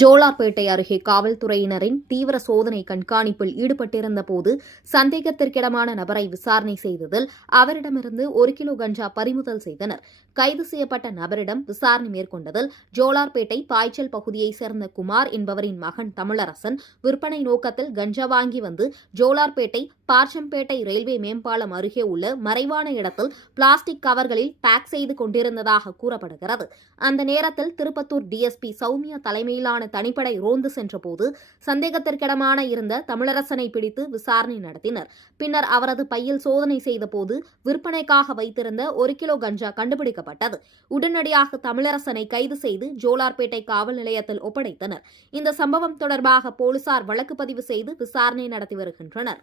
ஜோலார்பேட்டை அருகே காவல்துறையினரின் தீவிர சோதனை கண்காணிப்பில் ஈடுபட்டிருந்த போது சந்தேகத்திற்கிடமான நபரை விசாரணை செய்ததில் அவரிடமிருந்து 1 கிலோ கஞ்சா பறிமுதல் செய்தனர். கைது செய்யப்பட்ட நபரிடம் விசாரணை மேற்கொண்டதில் ஜோலார்பேட்டை பாய்ச்சல் பகுதியைச் சேர்ந்த குமார் என்பவரின் மகன் தமிழரசன் விற்பனை நோக்கத்தில் கஞ்சா வாங்கி வந்து ஜோலார்பேட்டை பார்ச்சம்பேட்டை ரயில்வே மேம்பாலம் அருகே உள்ள மறைவான இடத்தில் பிளாஸ்டிக் கவர்களில் பேக் செய்து கொண்டிருந்ததாக கூறப்படுகிறது. அந்த நேரத்தில் திருப்பத்தூர் டிஎஸ்பி சௌமியா தலைமையிலான தனிப்படை ரோந்து சென்றபோது சந்தேகத்திற்கிடமான இருந்த தமிழரசனை பிடித்து விசாரணை நடத்தினர். பின்னர் அவரது பையில் சோதனை செய்தபோது விற்பனைக்காக வைத்திருந்த 1 கிலோ கஞ்சா கண்டுபிடிக்கப்பட்டது. உடனடியாக தமிழரசனை கைது செய்து ஜோலார்பேட்டை காவல் நிலையத்தில் ஒப்படைத்தனர். இந்த சம்பவம் தொடர்பாக போலீசார் வழக்கு பதிவு செய்து விசாரணை நடத்தி வருகின்றனர்.